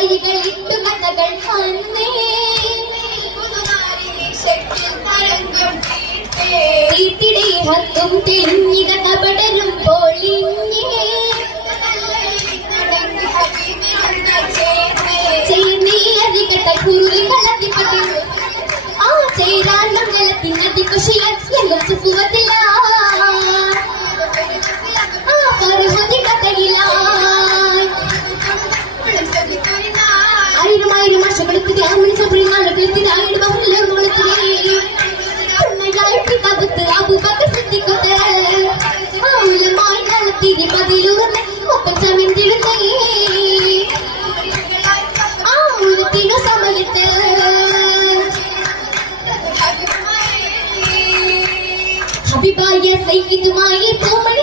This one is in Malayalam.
പുതുവായികളിട്ടു കഥകൾ വന്നേ തീർത്തിടേഹത്തും തെളിഞ്ഞിത കപടരും പൊളിഞ്ഞേ ചേർന്നേ അധികത കുറുകി കളത്തിപ്പതി ആ ചേരാനും ജലത്തിനതി കുശിയൻ എന്നും സുഖത്തില്ല ആ പരുവതി കഥയില ആയിരം ആയിരം വർഷങ്ങളെത്തി അമ്മണി സബ്രിനാളെത്തി ആയിരം തകത്ത് അബൂബക്കർ സിദ്ദീഖ് ആമുലമായി നടത്തിരി പതിലൂർന്ന് ഒപ്പം സമയം തിടുന്നേ ആമുലത്തിനു സമയത്ത് ഹബീബായ സയ്യിദുമായി പൂമണി